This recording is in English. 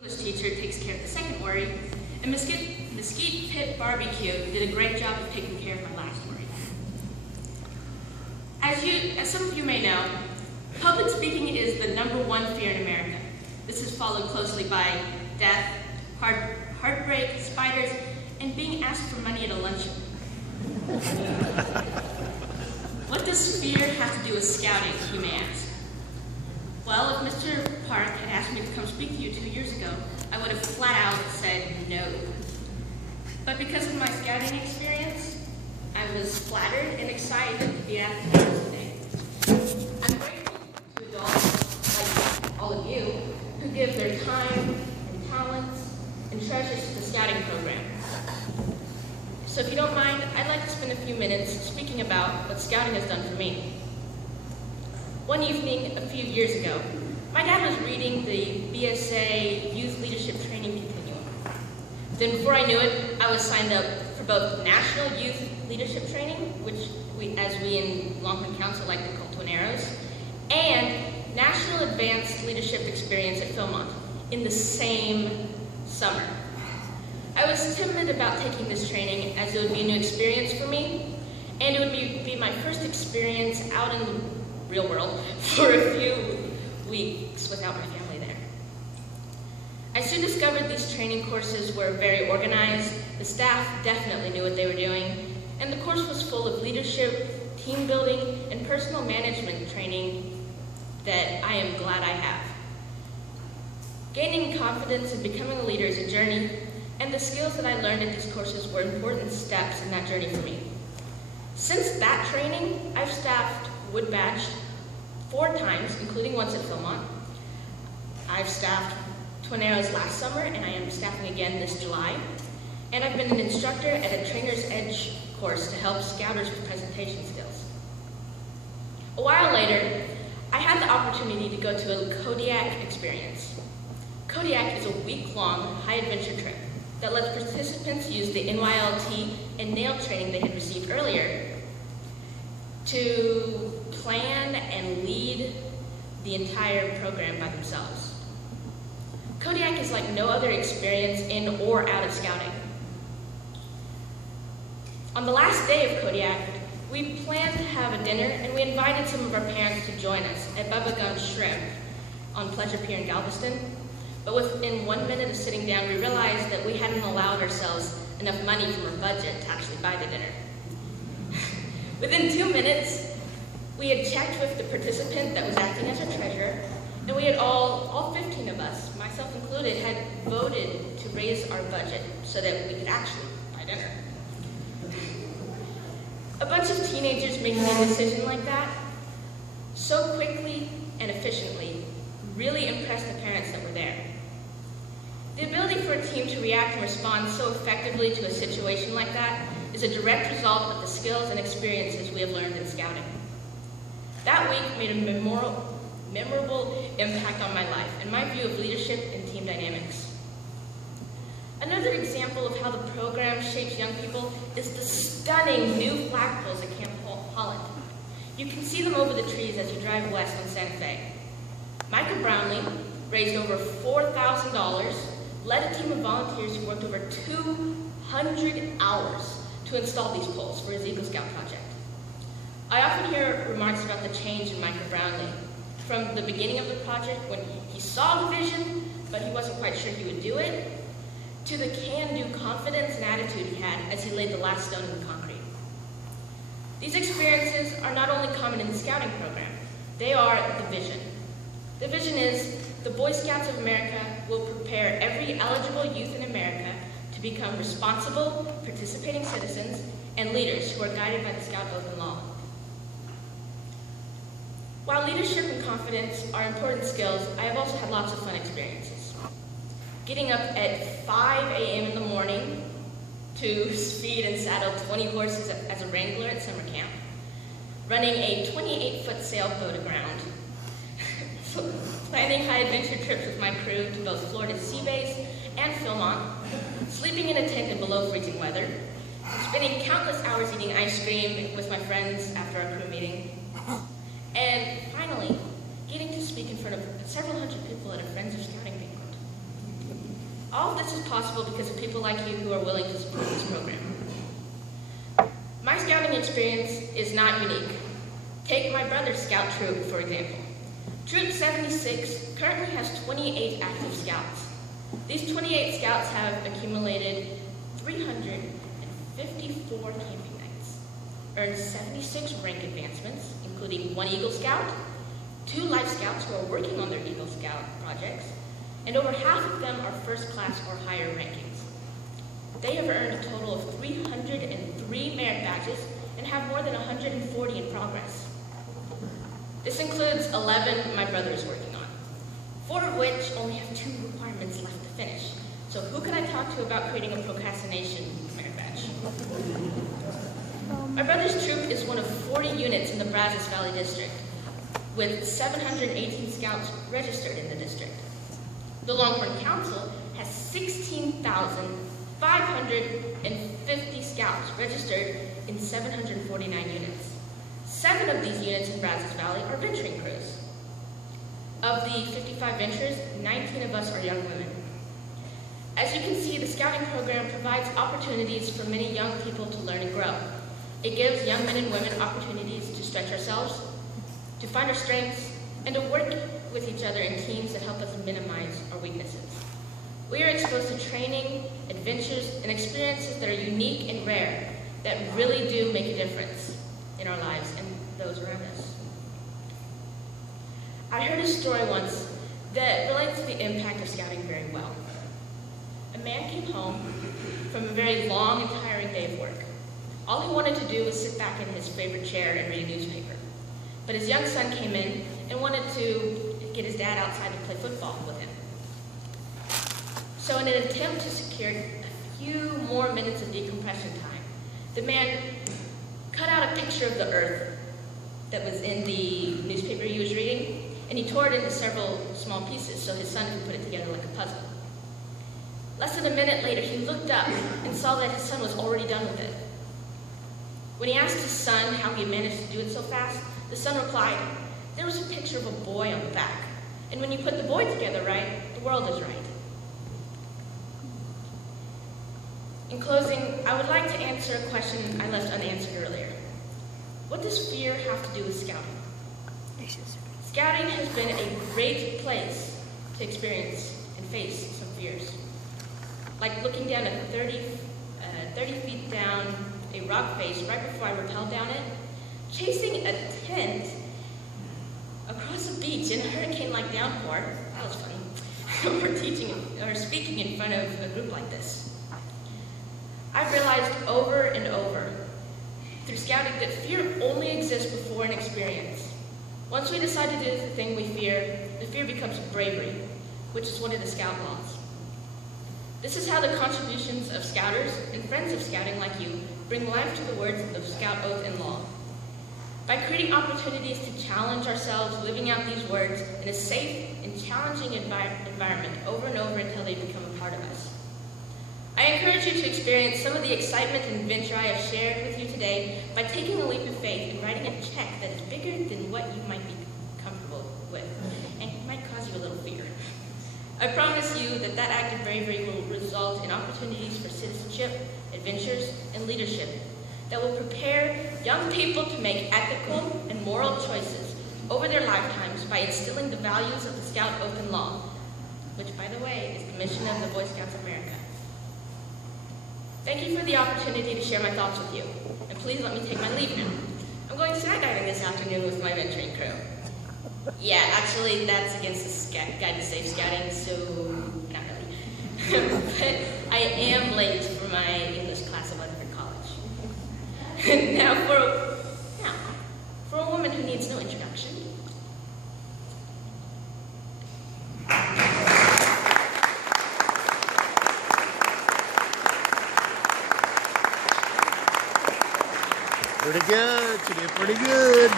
English teacher takes care of the second worry, and Mesquite Pit Barbecue did a great job of taking care of my last worry. As some of you may know, public speaking is the #1 fear in America. This is followed closely by death, heartbreak, spiders, and being asked for money at a luncheon. What does fear have to do with scouting, you may ask? Well, if Mr. Park had asked me to come speak to you 2 years ago, I would have flat out said no. But because of my scouting experience, I was flattered and excited to be at the campus today. I'm grateful to adults like all of you who give their time and talents and treasures to the scouting program. So if you don't mind, I'd like to spend a few minutes speaking about what scouting has done for me. One evening a few years ago, my dad was reading the BSA Youth Leadership Training Continuum. Then before I knew it, I was signed up for both National Youth Leadership Training, which we in Longman Council like to call Twin Arrows, and National Advanced Leadership Experience at Philmont in the same summer. I was timid about taking this training as it would be a new experience for me, and it would be my first experience out in the real world for a few weeks without my family there. I soon discovered these training courses were very organized, the staff definitely knew what they were doing, and the course was full of leadership, team building, and personal management training that I am glad I have. Gaining confidence and becoming a leader is a journey, and the skills that I learned at these courses were important steps in that journey for me. Since that training, I've staffed Wood Badged 4 times, including once at Philmont. I've staffed Twin Arrows last summer, and I am staffing again this July. And I've been an instructor at a Trainer's Edge course to help scouters with presentation skills. A while later, I had the opportunity to go to a Kodiak experience. Kodiak is a week-long high-adventure trip that lets participants use the NYLT and NAIL training they had received earlier to plan and lead the entire program by themselves. Kodiak is like no other experience in or out of scouting. On the last day of Kodiak, we planned to have a dinner, and we invited some of our parents to join us at Bubba Guns Shrimp on Pleasure Pier in Galveston. But within 1 minute of sitting down, we realized that we hadn't allowed ourselves enough money from our budget to actually buy the dinner. Within 2 minutes, we had checked with the participant that was acting as our treasurer, and we had all 15 of us, myself included, had voted to raise our budget so that we could actually buy dinner. A bunch of teenagers making a decision like that so quickly and efficiently really impressed the parents that were there. The ability for a team to react and respond so effectively to a situation like that is a direct result of the skills and experiences we have learned in scouting. That week made a memorable impact on my life and my view of leadership and team dynamics. Another example of how the program shapes young people is the stunning new flagpoles at Camp Holland. You can see them over the trees as you drive west on Santa Fe. Micah Brownlee raised over $4,000, led a team of volunteers who worked over 200 hours to install these poles for his Eagle Scout project. I often hear remarks about the change in Micah Brownlee, from the beginning of the project when he saw the vision, but he wasn't quite sure he would do it, to the can-do confidence and attitude he had as he laid the last stone in the concrete. These experiences are not only common in the scouting program, they are the vision. The vision is the Boy Scouts of America will prepare every eligible youth in America to become responsible, participating citizens and leaders who are guided by the Scout Oath and Law. While leadership and confidence are important skills, I have also had lots of fun experiences. Getting up at 5 a.m. in the morning to speed and saddle 20 horses as a wrangler at summer camp, running a 28-foot sailboat aground, planning high-adventure trips with my crew to both Florida Sea Base and Philmont, sleeping in a tent in below freezing weather, spending countless hours eating ice cream with my friends after our crew meeting, and finally, getting to speak in front of several hundred people at a Friends of Scouting banquet. All of this is possible because of people like you who are willing to support this program. My scouting experience is not unique. Take my brother's scout troop, for example. Troop 76 currently has 28 active scouts. These 28 scouts have accumulated 354 camping nights, earned 76 rank advancements, including 1 Eagle Scout, 2 Life Scouts who are working on their Eagle Scout projects, and over half of them are first class or higher rankings. They have earned a total of 303 merit badges and have more than 140 in progress. This includes 11 my brother is working on, 4 of which only have 2 requirements left to finish. So who can I talk to about creating a procrastination merit badge? My brother's troop is one of 40 units in the Brazos Valley District, with 718 scouts registered in the district. The Longhorn Council has 16,550 scouts registered in 749 units. 7 of these units in Brazos Valley are venturing crews. Of the 55 ventures, 19 of us are young women. As you can see, the scouting program provides opportunities for many young people to learn and grow. It gives young men and women opportunities to stretch ourselves, to find our strengths, and to work with each other in teams that help us minimize our weaknesses. We are exposed to training, adventures, and experiences that are unique and rare that really do make a difference in our lives and those around us. I heard a story once that relates to the impact of scouting very well. A man came home from a very long and tiring day of work. All he wanted to do was sit back in his favorite chair and read a newspaper. But his young son came in and wanted to get his dad outside to play football with him. So in an attempt to secure a few more minutes of decompression time, the man cut out a picture of the earth that was in the newspaper he was reading, and he tore it into several small pieces so his son could put it together like a puzzle. Less than a minute later, he looked up and saw that his son was already done with it. When he asked his son how he managed to do it so fast, the son replied, "There was a picture of a boy on the back, and when you put the boy together right, the world is right." In closing, I would like to answer a question I left unanswered earlier. What does fear have to do with scouting? Scouting has been a great place to experience and face some fears. Like looking down a 30 feet down a rock face right before I rappelled down it, chasing a tent across a beach in a hurricane-like downpour, that was fun, or speaking in front of a group like this. I've realized over and over through scouting that fear only exists before an experience. Once we decide to do the thing we fear, the fear becomes bravery, which is one of the scout laws. This is how the contributions of scouters and friends of scouting like you bring life to the words of the Scout Oath and Law. By creating opportunities to challenge ourselves, living out these words in a safe and challenging environment over and over until they become a part of us. I encourage you to experience some of the excitement and adventure I have shared with you today by taking a leap of faith and writing a check that is bigger than what you might be comfortable with and might cause you a little fear. I promise you that that act of bravery will result in opportunities for citizenship, adventures, and leadership that will prepare young people to make ethical and moral choices over their lifetimes by instilling the values of the Scout Oath and Law, which, by the way, is the mission of the Boy Scouts of America. Thank you for the opportunity to share my thoughts with you, and please let me take my leave now. I'm going skydiving this afternoon with my venturing crew. Yeah, actually, that's against the Guide to Safe Scouting, so not really. But I am late for my English class at Weatherford College. Now, for a woman who needs no introduction. Pretty good. She did pretty good.